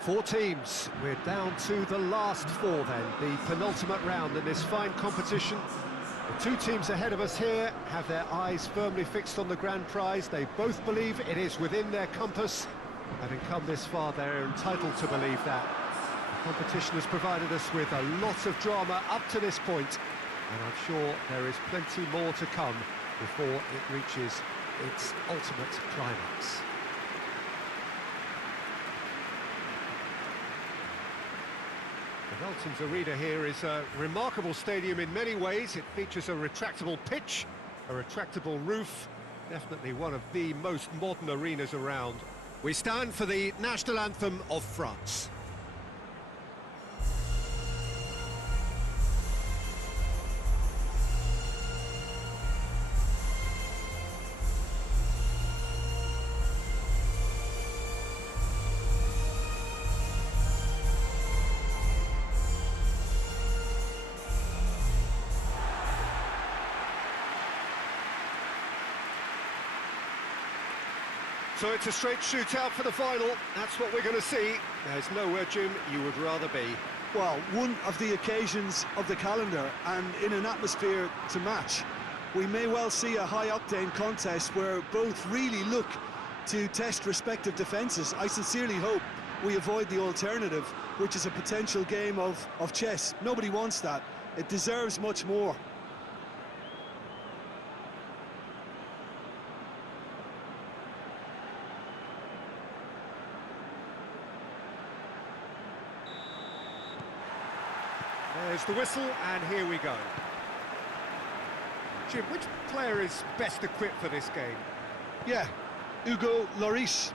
Four teams. We're down to the last four then, the penultimate round in this fine competition. The two teams ahead of us here have their eyes firmly fixed on the grand prize. They both believe it is within their compass. Having come this far, they're entitled to believe that. The competition has provided us with a lot of drama up to this point, and I'm sure there is plenty more to come before it reaches its ultimate climax. The Velton's Arena here is a remarkable stadium in many ways. It features a retractable pitch, a retractable roof, definitely one of the most modern arenas around. We stand for the national anthem of France. So it's a straight shootout for the final. That's what we're going to see. There's nowhere, Jim, you would rather be. Well, one of the occasions of the calendar, and in an atmosphere to match. We may well see a high-octane contest where both really look to test respective defences. I sincerely hope we avoid the alternative, which is a potential game of chess. Nobody wants that. It deserves much more. There's the whistle, and here we go. Jim, which player is best equipped for this game? Yeah, Hugo Lloris.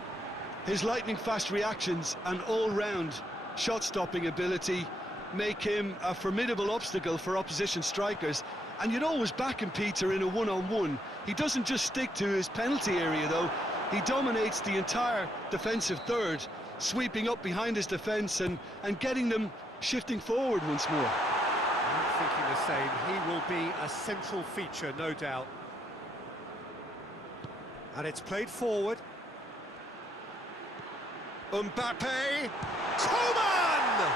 His lightning-fast reactions and all-round shot-stopping ability make him a formidable obstacle for opposition strikers. And you'd always back him, Peter, in a one-on-one. He doesn't just stick to his penalty area, though. He dominates the entire defensive third, sweeping up behind his defence and getting them shifting forward once more. I'm thinking the same. He will be a central feature, no doubt. And it's played forward. Mbappe! Coman!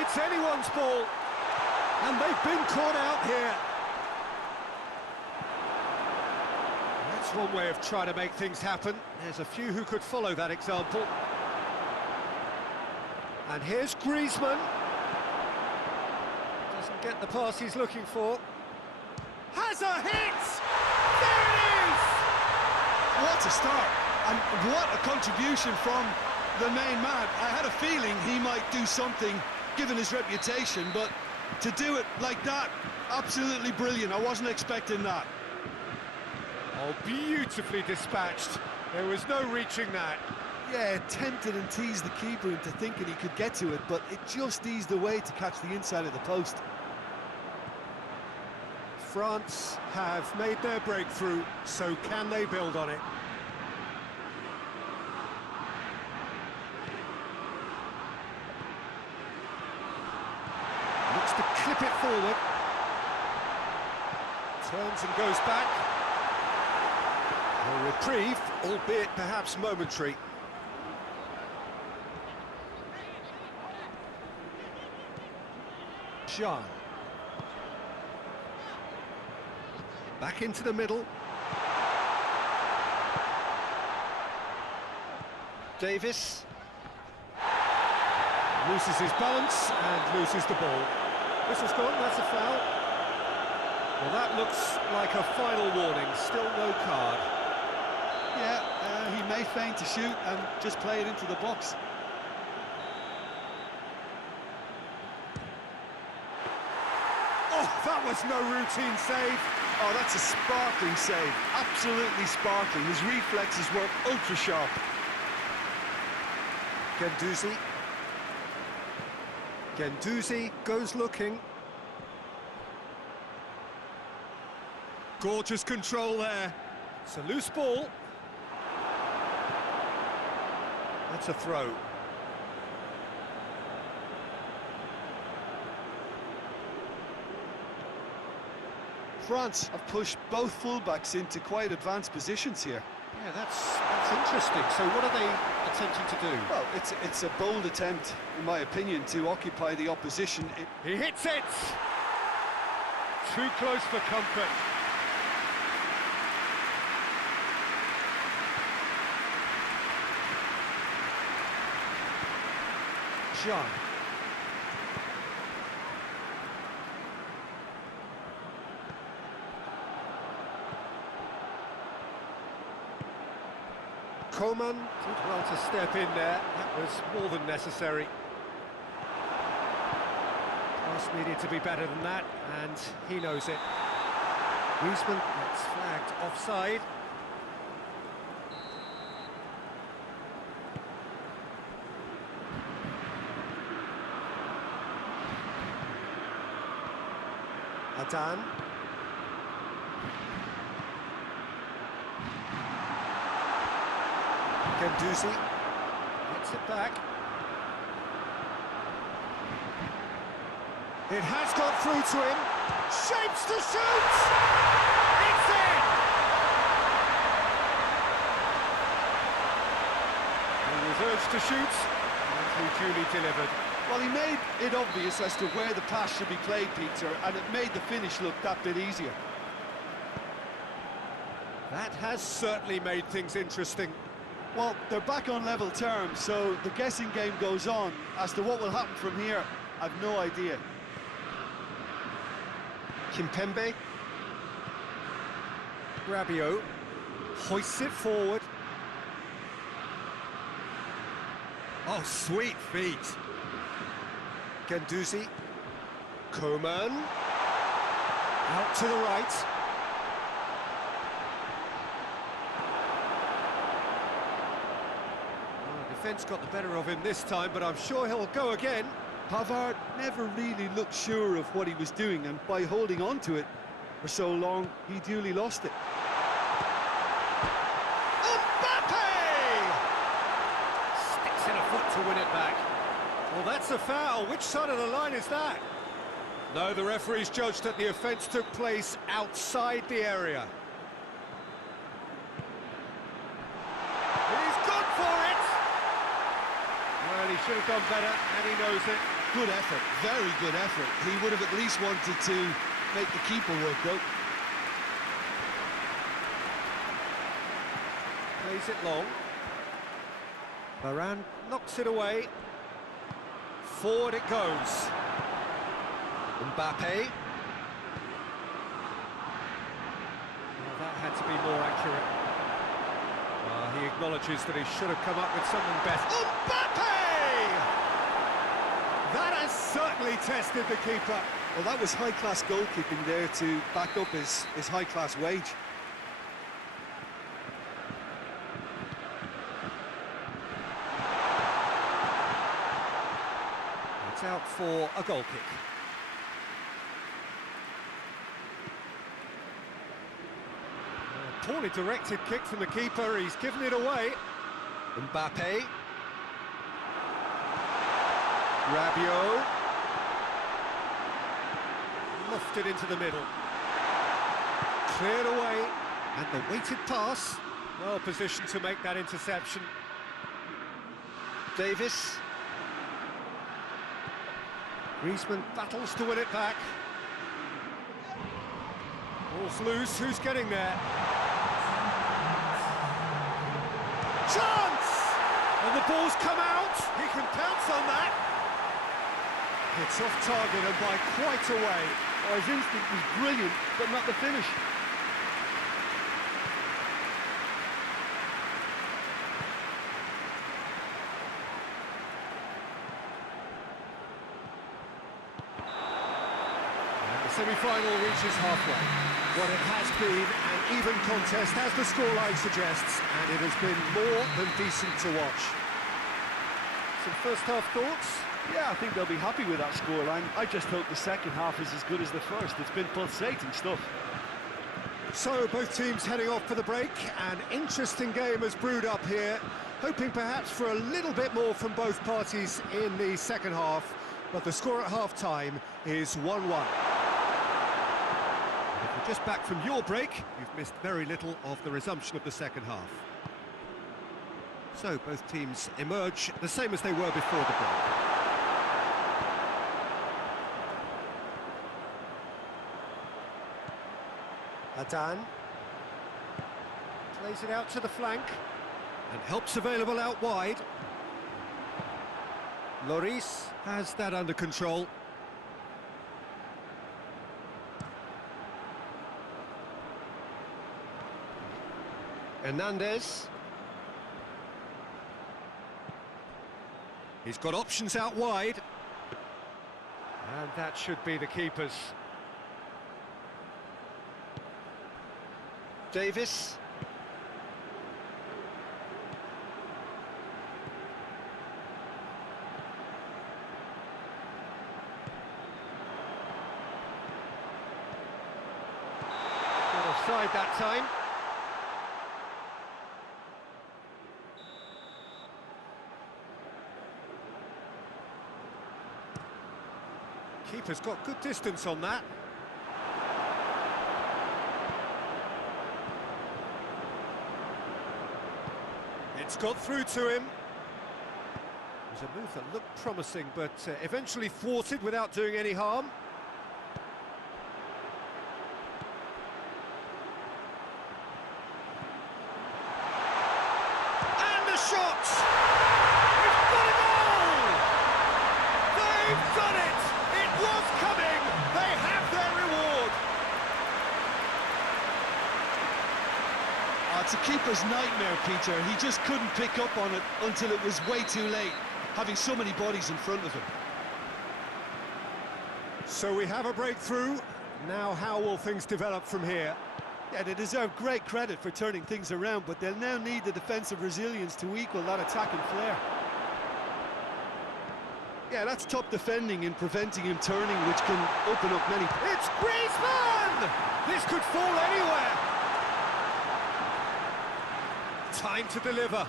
It's anyone's ball. And they've been caught out here. That's one way of trying to make things happen. There's a few who could follow that example. And here's Griezmann. Doesn't get the pass he's looking for. Has a hit! There it is! What a start, and what a contribution from the main man. I had a feeling he might do something, given his reputation, but to do it like that, absolutely brilliant. I wasn't expecting that. Oh, beautifully dispatched. There was no reaching that. Yeah, tempted and teased the keeper into thinking he could get to it, but it just eased away to catch the inside of the post. France have made their breakthrough, so can they build on it? Looks to clip it forward. Turns and goes back. A reprieve, albeit perhaps momentary. Jean. Back into the middle. Davis. Loses his balance and loses the ball. Whistle's gone, that's a foul. Well, that looks like a final warning, still no card. Yeah, he may feign to shoot and just play it into the box. Oh, that was no routine save. Oh, that's a sparkling save, absolutely sparkling. His reflexes work ultra sharp. Guendouzi. Guendouzi goes looking. Gorgeous control there. It's a loose ball. That's a throw. France have pushed both fullbacks into quite advanced positions here. Yeah, that's interesting. So what are they attempting to do? Well, it's a bold attempt, in my opinion, to occupy the opposition. He hits it! Too close for comfort. John. Coman did well to step in there. That was more than necessary. Pass needed to be better than that, and he knows it. Griezmann gets flagged offside. Adan. Genduzi gets it back. It has got through to him. Shapes to shoot! It's in! He was urged to shoot, and he duly delivered. Well, he made it obvious as to where the pass should be played, Peter, and it made the finish look that bit easier. That has certainly made things interesting. Well, they're back on level terms, so the guessing game goes on. As to what will happen from here, I've no idea. Kimpembe. Rabiot hoists it forward. Oh, sweet feet. Genduzi. Coman. Out to the right. Defence got the better of him this time, but I'm sure he'll go again. Pavard never really looked sure of what he was doing, and by holding on to it for so long, he duly lost it. Mbappe! Sticks in a foot to win it back. Well, that's a foul. Which side of the line is that? No, the referee's judged that the offence took place outside the area. He's gone for it! Well, he should have done better, and he knows it. Good effort, very good effort. He would have at least wanted to make the keeper work, though. Plays it long. Varane knocks it away. Forward it goes. Mbappe. Well, that had to be more accurate. He acknowledges that he should have come up with something better. Mbappe! That has certainly tested the keeper. Well, that was high-class goalkeeping there to back up his high-class wage. It's out for a goal kick. A poorly directed kick from the keeper. He's given it away. Mbappe. Rabiot. Lofted into the middle. Cleared away. And the weighted pass. Well positioned to make that interception. Davis. Griezmann battles to win it back. Ball's loose. Who's getting there? Chance! And the ball's come out. He can pounce on that. It's off target and by quite a way. Oh, his instinct was brilliant, but not the finish. And the semi-final reaches halfway. What it has been an even contest, as the scoreline suggests, and it has been more than decent to watch. Some first-half thoughts? Yeah, I think they'll be happy with that scoreline. I just hope the second half is as good as the first. It's been pulsating stuff. So, both teams heading off for the break. An interesting game has brewed up here, hoping perhaps for a little bit more from both parties in the second half, but the score at half-time is 1-1. If you're just back from your break, you've missed very little of the resumption of the second half. So both teams emerge the same as they were before the break. Adan plays it out to the flank and help's available out wide. Lloris has that under control. Hernandez. He's got options out wide. And that should be the keeper's. Davis. Got offside that time. Keeper's got good distance on that. It's got through to him. It was a move that looked promising, but eventually thwarted without doing any harm. And the shot! It's got a goal! They've done it! It was coming! They have their reward! It's a keeper's nightmare, Peter. He just couldn't pick up on it until it was way too late, having so many bodies in front of him. So we have a breakthrough. Now how will things develop from here? Yeah, they deserve great credit for turning things around, but they'll now need the defensive resilience to equal that attacking flair. Yeah, that's top defending and preventing him turning, which can open up many... It's Griezmann! This could fall anywhere. Time to deliver.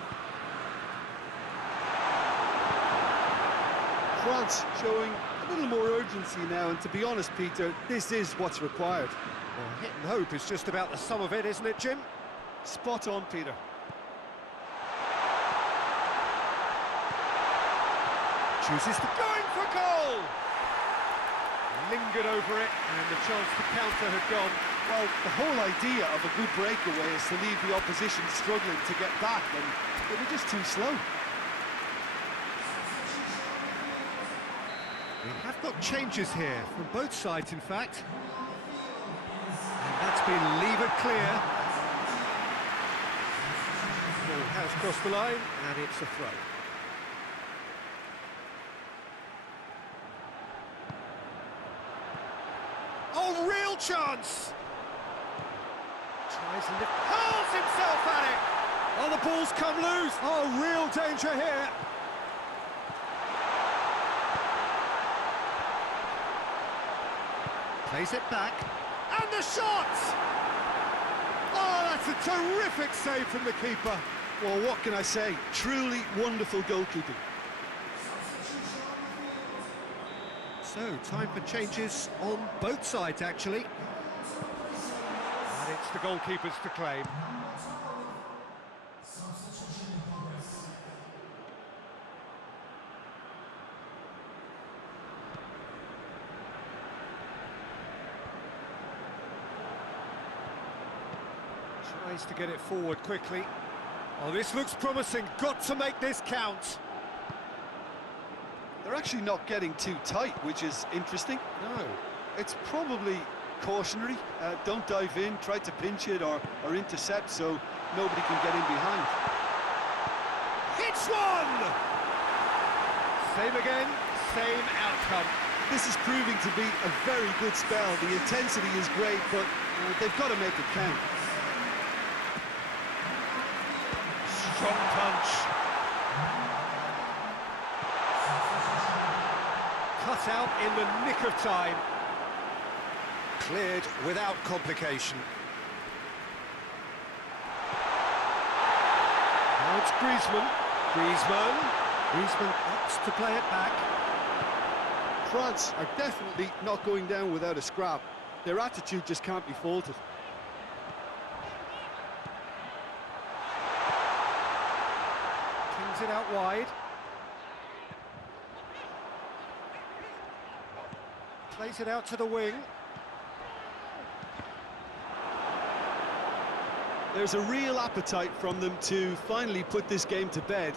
France showing a little more urgency now, and to be honest, Peter, this is what's required. Well, hit and hope is just about the sum of it, isn't it, Jim? Spot on, Peter. Chooses to going for goal! Lingered over it, and the chance to counter had gone. Well, the whole idea of a good breakaway is to leave the opposition struggling to get back, and they were just too slow. We have got changes here, from both sides, in fact. And that's been levered clear. Ball has crossed the line, and it's a throw. Oh, real chance! Tries and hurls himself at it! Oh, the ball's come loose! Oh, real danger here! Plays it back, and the shot! Oh, that's a terrific save from the keeper. Well, what can I say? Truly wonderful goalkeeping. So, time for changes on both sides, actually. And it's the goalkeepers to claim. Tries to get it forward quickly. Oh, this looks promising. Got to make this count. They're actually not getting too tight, which is interesting. No. It's probably cautionary. Don't dive in, try to pinch it or intercept so nobody can get in behind. Hits one! Same again, same outcome. This is proving to be a very good spell. The intensity is great, but they've got to make it count. Strong punch. Cut out in the nick of time. Cleared without complication. Now it's Griezmann. Griezmann opts to play it back. France are definitely not going down without a scrap. Their attitude just can't be faulted. it out wide. Plays it out to the wing. There's a real appetite from them to finally put this game to bed,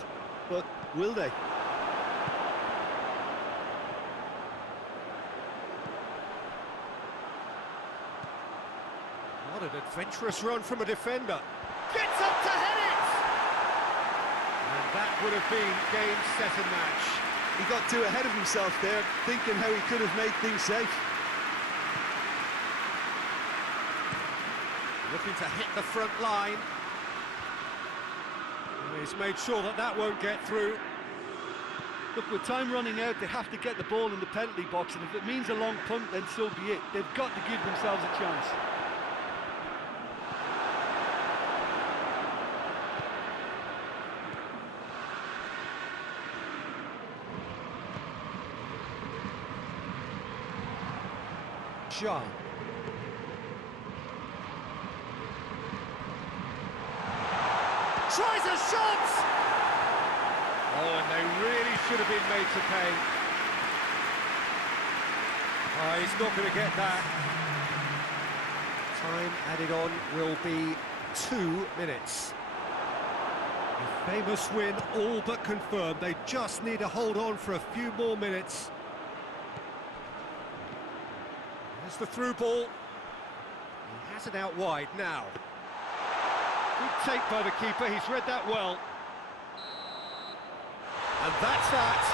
but will they? What an adventurous run from a defender. Gets up to head it! And that would have been game, set and match. He got too ahead of himself there, thinking how he could have made things safe. Looking to hit the front line. And he's made sure that that won't get through. Look, with time running out, they have to get the ball in the penalty box, and if it means a long punt, then so be it. They've got to give themselves a chance. Jean. Tries a shot! Oh, and they really should have been made to pay. Oh, he's not going to get that. Time added on will be 2 minutes. A famous win, all but confirmed. They just need to hold on for a few more minutes. There's the through ball. He has it out wide now. Good take by the keeper, he's read that well. And that's that.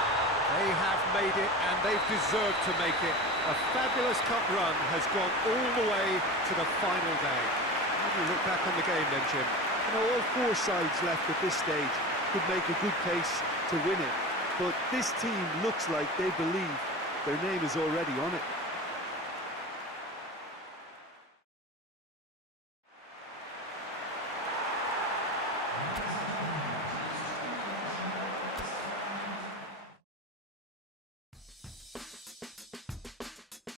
They have made it, and they've deserved to make it. A fabulous cup run has gone all the way to the final day. How do you look back on the game then, Jim? You know, all 4 sides left at this stage could make a good case to win it. But this team looks like they believe their name is already on it.